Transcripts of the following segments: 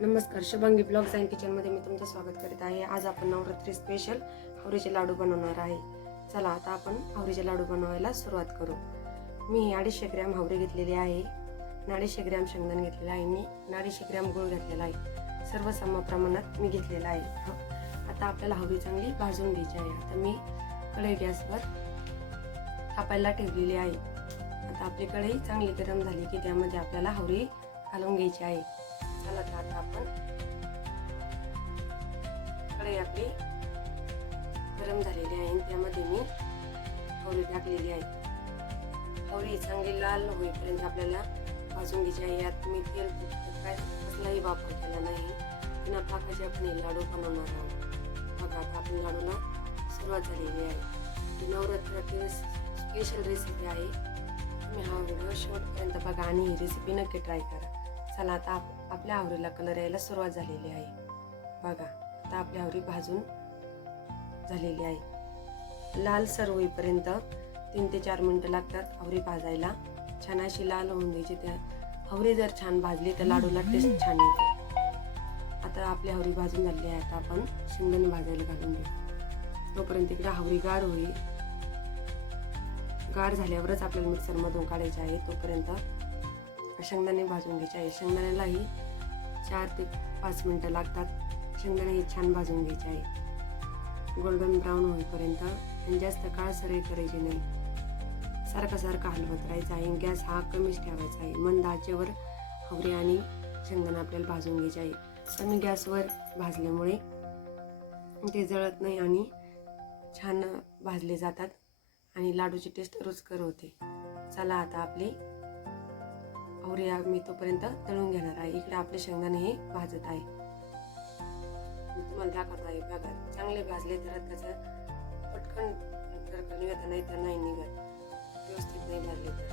नमस्कार Shubhangi blogs and किचनमध्ये मी तुमचं स्वागत करीत आहे. आज आपण नवरात्री स्पेशल आवरीचे लाडू बनवणार आहे. चला आता आपण हावरीचे लाडू बनवायला सुरुवात करू. मी अडीचशे ग्रॅम हावरी घेतलेली आहे. आणि अडीचशे ग्रॅम शेंगदाण घेतलेला आहे मी. आणि अडीचशे ग्रॅम गुळ घेतलेला आहे. सर्व सम प्रमाणात मी घेतलेला आहे. आता आपल्याला हवरी चांगली भाजून घ्यायची आहे. आता मी कढई गॅसवर तापायला ठेवलेली आहे. आता आपली कढई चांगली गरम झाली की त्यामध्ये आपल्याला हवरी घालून घ्यायची आहे. चला तर आता आपण कढई आपली गरम झालेली आहे. त्यामध्ये मी हवरी टाकलेली आहे. हवरी चांगली लाल होईपर्यंत आपल्याला भाजून घ्यायची आहे. यात मी तेल काय कसलाही वापर केला नाही. बिना पाकाचे आपण हे लाडू बनवणार आहोत. बघा आता आपण लाडूला सुरुवात झालेली आहे. ही नवरात्रातील स्पेशल रेसिपी आहे. तुम्ही हा व्हिडिओ शेवटपर्यंत बघा आणि ही रेसिपी नक्की ट्राय करा. चला आता आपण आपल्या आवरीला कलर यायला सुरुवात झालेली आहे. बघा आता आपली आवरी भाजून झालेली आहे. लाल सर होईपर्यंत तीन ते चार मिनटं लागतात आवरी भाजायला. छान अशी लाल होऊन द्यायची. त्या आवरी जर छान भाजली तर लाडूला टेस्ट छान येते. आता आपली आवरी भाजून झाली आहे. आता आपण शेंगदाणे भाजायला घालून घेऊ. तोपर्यंत इकडे आवरी गार होईल. गार झाल्यावरच आपल्याला मिक्सरमधून काढायचे आहे. तोपर्यंत शेंगदाणे भाजून घ्यायचे आहे शेंगदाण्यालाही चार ते पाच मिनटं लागतात. शेंगदाणे हे छान भाजून घ्यायचे आहे गोल्डन ब्राऊन होईपर्यंत आणि जास्त काळसरही करायची नाही. सारखं सारखं हलवत राहायचं आहे गॅस हा कमीच ठेवायचा आहे मंद आचेवर हवरे आणि शेंगदाणा आपल्याला भाजून घ्यायचे आहे कमी गॅसवर भाजल्यामुळे ते जळत नाही आणि छान भाजले जातात आणि लाडूची टेस्ट रुचकर होते. चला आता आपली आवरी मी तोपर्यंत तळून घेणार आहे. इकडे आपले शेंगदाणे हे भाजत आहे. तुम्हाला दाखवत आहे बघा. चांगले भाजले तर त्याचं पटकन टरकल निघत नाही तर नाही निघत. व्यवस्थित नाही भाजले तर.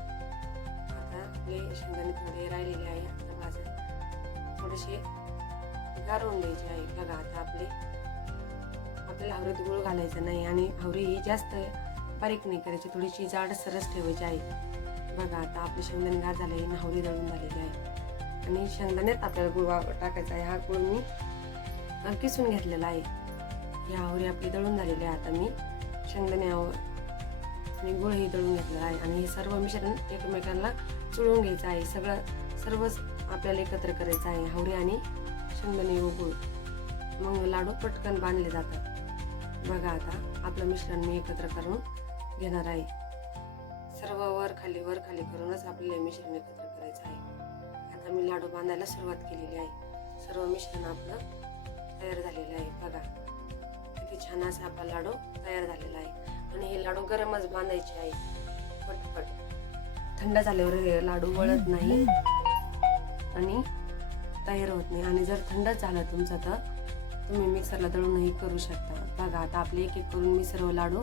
आता आपले शेंगदाणे थोडे राहिलेले आहे. आता भाजत. थोडेसे गारून द्यायचे आहे. बघा आता आपले आपल्याला हवरीत गुळ घालायचं नाही आणि हवरी ही जास्त बारीक नाही करायची. थोडीशी जाड सरस ठेवायची आहे. बघा आता आपले शेंगदाणे गार झाले आणि दळून झालेली आहे. आणि शेंगदाण्यात आपल्याला गुळ टाकायचा आहे. हा गुळ मी किसून घेतलेला आहे. ही आवरी आपली दळून झालेली आहे. आता मी शेंगदाणे आणि गुळ ही दळून घेतलेला आहे. आणि हे सर्व मिश्रण एकमेकांना चुळून घ्यायचं आहे. सगळं सर्वच आपल्याला एकत्र करायचं आहे. हावरी आणि शेंगदाणे व गुळ. मग लाडू पटकन बांधले जातात. बघा आता आपलं मिश्रण मी एकत्र करून घेणार आहे. सर्व वर खाली वर खाली करूनच आपल्याला हे मिश्रण एकत्र करायचं आहे. आता मी लाडू बांधायला सुरुवात केलेली आहे. सर्व मिश्रण आपलं तयार झालेलं आहे. बघा किती छान असा आपला लाडू तयार झालेला आहे. आणि हे लाडू गरमच बांधायचे आहे. पटपट. थंड झाल्यावर हे लाडू वळत नाही. आणि तयार होत नाही. आणि जर थंड झालं तुमचं तर तुम्ही मिक्सरला दळूनही करू शकता. बघा आता आपले एक एक करून मी सर्व लाडू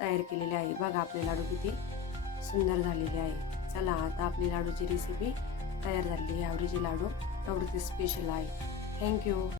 तयार केलेले आहे. बघा आपले लाडू किती सुंदर झालेली आहे. चला आता आपली लाडूची रेसिपी तयार झाली आहे. आवडीचे लाडू. नवरात्री स्पेशल आहे. Thank you